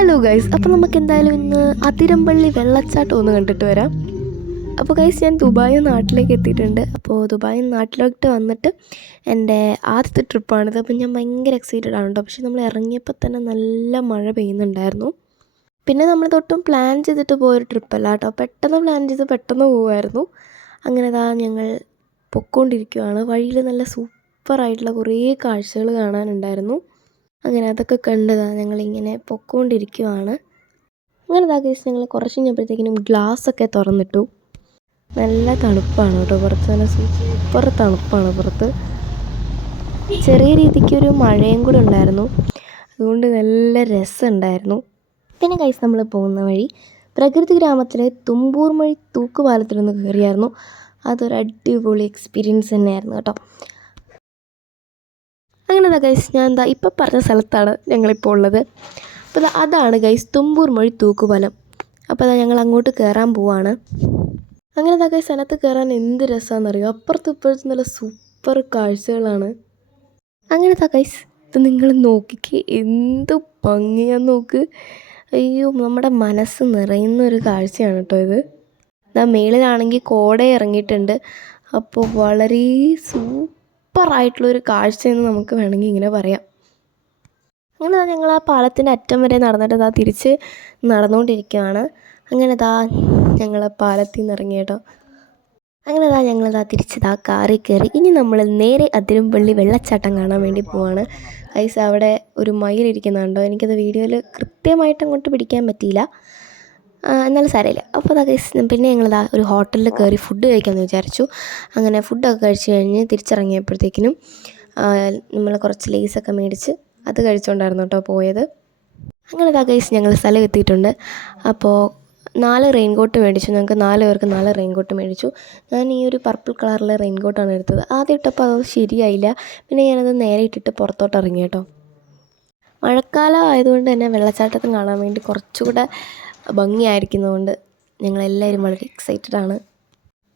Hello guys അപ്പോൾ നമുക്ക് എന്തായാലും ഇന്ന് അതിരമ്പള്ളി വെള്ളച്ചാട്ടം ഒന്ന് കണ്ടിട്ട് വരാം. അപ്പോൾ ഗൈസ് ഞാൻ ദുബായ് നാട്ടിലേക്ക് എത്തിയിട്ടുണ്ട്. അപ്പോൾ ദുബായ് നാട്ടിലോട്ട് വന്നിട്ട് എന്റെ ആദ്യത്തെ ട്രിപ്പാണിത്. അപ്പോൾ ഞാൻ ഭയങ്കര എക്സൈറ്റഡ് ആണ് കേട്ടോ പക്ഷേ നമ്മൾ ഇറങ്ങിയപ്പോൾ തന്നെ നല്ല മഴ പെയ്യുന്നുണ്ടായിരുന്നു. പിന്നെ നമ്മൾ തൊട്ടും പ്ലാൻ ചെയ്തിട്ട് പോയൊരു ട്രിപ്പല്ല കേട്ടോ പെട്ടെന്ന് പ്ലാൻ ചെയ്ത് പെട്ടെന്ന് പോകുമായിരുന്നു അങ്ങനെ അതാ ഞങ്ങൾ പൊക്കോണ്ടിരിക്കുവാണ്. വഴിയിൽ നല്ല സൂപ്പറായിട്ടുള്ള കുറേ കാഴ്ചകൾ കാണാനുണ്ടായിരുന്നു. അങ്ങനെ അതൊക്കെ കണ്ടതാ ഞങ്ങളിങ്ങനെ പൊക്കോണ്ടിരിക്കുവാണ്. അങ്ങനെ ഇതാ കേസ് ഞങ്ങൾ കുറച്ച് കഴിഞ്ഞപ്പോഴത്തേക്കിനും ഗ്ലാസ്സൊക്കെ തുറന്നിട്ടു. നല്ല തണുപ്പാണ് കേട്ടോ പുറത്ത്. നല്ല സൂപ്പർ തണുപ്പാണ് പുറത്ത്. ചെറിയ രീതിക്ക് ഒരു മഴയും കൂടെ ഉണ്ടായിരുന്നു. അതുകൊണ്ട് നല്ല രസമുണ്ടായിരുന്നു. പിന്നെ കൈസ് നമ്മൾ പോകുന്ന വഴി പ്രകൃതി ഗ്രാമത്തിലെ തുമ്പൂർ മഴി തൂക്കുപാലത്തിലൊന്ന് കയറിയായിരുന്നു. അതൊരു അടിപൊളി എക്സ്പീരിയൻസ് തന്നെയായിരുന്നു കേട്ടോ. അങ്ങനെ ദാ ഗൈസ് ഞാൻ എന്താ ഇപ്പം പറഞ്ഞ സ്ഥലത്താണ് ഞങ്ങളിപ്പോൾ ഉള്ളത്. അപ്പോൾ അതാണ് ഗൈസ് തുമ്പൂർ മൊഴി തൂക്കുപാലം. അപ്പോൾ അതാ ഞങ്ങൾ അങ്ങോട്ട് കയറാൻ പോവാണ്. അങ്ങനെ ദാ ഗൈസ് അതിനകത്ത് കയറാൻ എന്ത് രസമാണെന്നറിയോ അപ്പുറത്തും ഇപ്പോഴത്തെ നല്ല സൂപ്പർ കാഴ്ചകളാണ്. അങ്ങനെ ദാ ഗൈസ് ഇത് നിങ്ങൾ നോക്കിക്ക് എന്ത് ഭംഗിയാന്ന് നോക്ക്. അയ്യോ നമ്മുടെ മനസ്സ് നിറയുന്ന ഒരു കാഴ്ചയാണ് കേട്ടോ ഇത്. ഇതാ മേളിലാണെങ്കിൽ കോട ഇറങ്ങിയിട്ടുണ്ട്. അപ്പോൾ വളരെ സൂപ്പറായിട്ടുള്ളൊരു കാഴ്ചയെന്ന് നമുക്ക് വേണമെങ്കിൽ ഇങ്ങനെ പറയാം. അങ്ങനെ ഞങ്ങൾ ആ പാലത്തിന്റെ അറ്റം വരെ നടന്നിട്ട് ഇതാ തിരിച്ച് നടന്നുകൊണ്ടിരിക്കുകയാണ്. അങ്ങനെ ദാ ഞങ്ങൾ പാലത്തിൽ നിന്ന് ഇറങ്ങി കേട്ടോ. അങ്ങനെ ദാ ഞങ്ങളിതാ തിരിച്ചതാ കാറി കയറി. ഇനി നമ്മൾ നേരെ അതിരമ്പള്ളി വെള്ളച്ചാട്ടം കാണാൻ വേണ്ടി പോവാണ്. ഐസ് അവിടെ ഒരു മയിലിരിക്കുന്നുണ്ടോ എനിക്കത് വീഡിയോയിൽ കൃത്യമായിട്ട് അങ്ങോട്ട് പിടിക്കാൻ പറ്റിയില്ല. എന്നാലും സാരമില്ല. അപ്പോൾ അതാ ഗൈസ് പിന്നെ ഞങ്ങളിതാ ഒരു ഹോട്ടലിൽ കയറി ഫുഡ് കഴിക്കാമെന്ന് വിചാരിച്ചു. അങ്ങനെ ഫുഡൊക്കെ കഴിച്ച് കഴിഞ്ഞ് തിരിച്ചിറങ്ങിയപ്പോഴത്തേക്കിനും നമ്മൾ കുറച്ച് ലേസൊക്കെ മേടിച്ച് അത് കഴിച്ചുകൊണ്ടായിരുന്നു കേട്ടോ പോയത്. അങ്ങനെ ഇതാ ഗൈസ് ഞങ്ങൾ സ്ഥലം എത്തിയിട്ടുണ്ട്. അപ്പോൾ നാല് റെയിൻകോട്ട് മേടിച്ചു. ഞങ്ങൾക്ക് നാല് പേർക്ക് നാല് റെയിൻകോട്ട് മേടിച്ചു. ഞാൻ ഈ ഒരു പർപ്പിൾ കളറിലെ റെയിൻകോട്ടാണ് എടുത്തത്. ആദ്യം ഇട്ടപ്പോൾ അത് ശരിയായില്ല. പിന്നെ ഞാനത് നേരെ ഇട്ടിട്ട് പുറത്തോട്ട് ഇറങ്ങി കേട്ടോ. മഴക്കാലം ആയതുകൊണ്ട് തന്നെ വെള്ളച്ചാട്ടത്തിൽ കാണാൻ വേണ്ടി കുറച്ചുകൂടെ ഭംഗിയായിരിക്കുന്നതുകൊണ്ട് ഞങ്ങളെല്ലാവരും വളരെ എക്സൈറ്റഡ് ആണ്.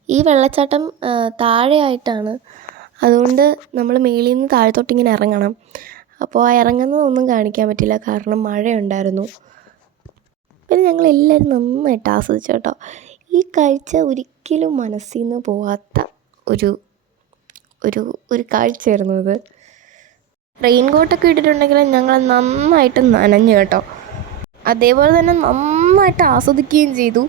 ഈ വെള്ളച്ചാട്ടം താഴെയായിട്ടാണ്. അതുകൊണ്ട് നമ്മൾ മേളിൽ നിന്ന് താഴത്തോട്ട് ഇങ്ങനെ ഇറങ്ങണം. അപ്പോൾ ആ ഇറങ്ങുന്നതൊന്നും കാണിക്കാൻ പറ്റില്ല. കാരണം മഴയുണ്ടായിരുന്നു. പിന്നെ ഞങ്ങൾ എല്ലാവരും നന്നായിട്ട് ആസ്വദിച്ചു കേട്ടോ. ഈ കാഴ്ച ഒരിക്കലും മനസ്സിൽ നിന്ന് പോവാത്ത ഒരു ഒരു ഒരു കാഴ്ചയായിരുന്നു ഇത് റെയിൻ കോട്ടൊക്കെ ഇട്ടിട്ടുണ്ടെങ്കിൽ ഞങ്ങൾ നന്നായിട്ട് നനഞ്ഞു കേട്ടോ. അതേപോലെ തന്നെ നന്നായിട്ട് ആസ്വദിക്കുകയും ചെയ്തു.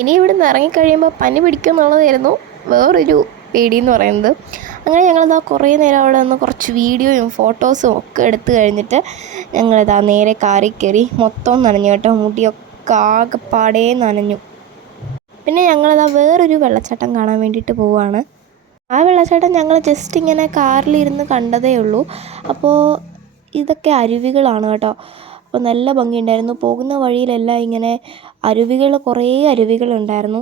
ഇനി ഇവിടെ നിന്ന് ഇറങ്ങിക്കഴിയുമ്പോൾ പനി പിടിക്കും എന്നുള്ളതായിരുന്നു വേറൊരു പേടി എന്ന് പറയുന്നത്. അങ്ങനെ ഞങ്ങളിതാ കുറേ നേരം അവിടെ നിന്ന് കുറച്ച് വീഡിയോയും ഫോട്ടോസും ഒക്കെ എടുത്തു കഴിഞ്ഞിട്ട് ഞങ്ങളിതാ നേരെ കാറി കയറി മൊത്തം നനഞ്ഞു കേട്ടോ. മുടിയൊക്കെ ആകെപ്പാടേ നനഞ്ഞു. പിന്നെ ഞങ്ങളിതാ വേറൊരു വെള്ളച്ചാട്ടം കാണാൻ വേണ്ടിയിട്ട് പോവുകയാണ് ആ വെള്ളച്ചാട്ടം ഞങ്ങൾ ജസ്റ്റ് ഇങ്ങനെ കാറിലിരുന്ന് കണ്ടതേ ഉള്ളൂ. അപ്പോൾ ഇതൊക്കെ അരുവികളാണ് കേട്ടോ. അപ്പോൾ നല്ല ഭംഗിയുണ്ടായിരുന്നു. പോകുന്ന വഴിയിലെല്ലാം ഇങ്ങനെ അരുവികൾ കുറേ അരുവികളുണ്ടായിരുന്നു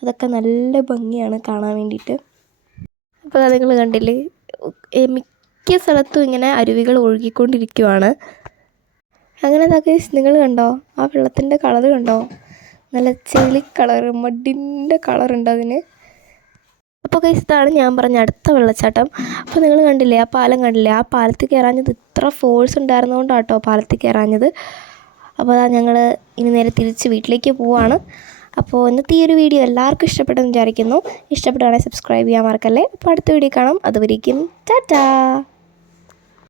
അതൊക്കെ നല്ല ഭംഗിയാണ് കാണാൻ വേണ്ടിയിട്ട്. അപ്പോൾ നിങ്ങൾ കണ്ടില്ലേ? മിക്ക സ്ഥലത്തും ഇങ്ങനെ അരുവികൾ ഒഴുകിക്കൊണ്ടിരിക്കുവാണ്. അങ്ങനെ അതൊക്കെ നിങ്ങൾ കണ്ടോ? ആ വെള്ളത്തിന്റെ കളർ കണ്ടോ? നല്ല ചെളി കളർ മഡിന്റെ കളറുണ്ട് അതിന്. അപ്പോൾ കേസ് ഇതാണ് ഞാൻ പറഞ്ഞ അടുത്ത വെള്ളച്ചാട്ടം. അപ്പോൾ നിങ്ങൾ കണ്ടില്ലേ ആ പാലം കണ്ടില്ലേ? ആ പാലത്തിൽ കയറാഞ്ഞത് ഇത്ര ഫോഴ്സ് ഉണ്ടായിരുന്നതുകൊണ്ടാട്ടോ പാലത്തിൽ കയറാഞ്ഞത്. അപ്പോൾ അതാ ഞങ്ങൾ ഇനി നേരെ തിരിച്ച് വീട്ടിലേക്ക് പോവാണ്. അപ്പോൾ ഇന്നത്തെ ഈ ഒരു വീഡിയോ എല്ലാവർക്കും ഇഷ്ടപ്പെട്ടെന്ന് വിചാരിക്കുന്നു. ഇഷ്ടപ്പെടുകയാണെങ്കിൽ സബ്സ്ക്രൈബ് ചെയ്യാൻ മറക്കല്ലേ. അപ്പോൾ അടുത്ത വീഡിയോ കാണാം. അതുവരേക്കും ടാറ്റാ!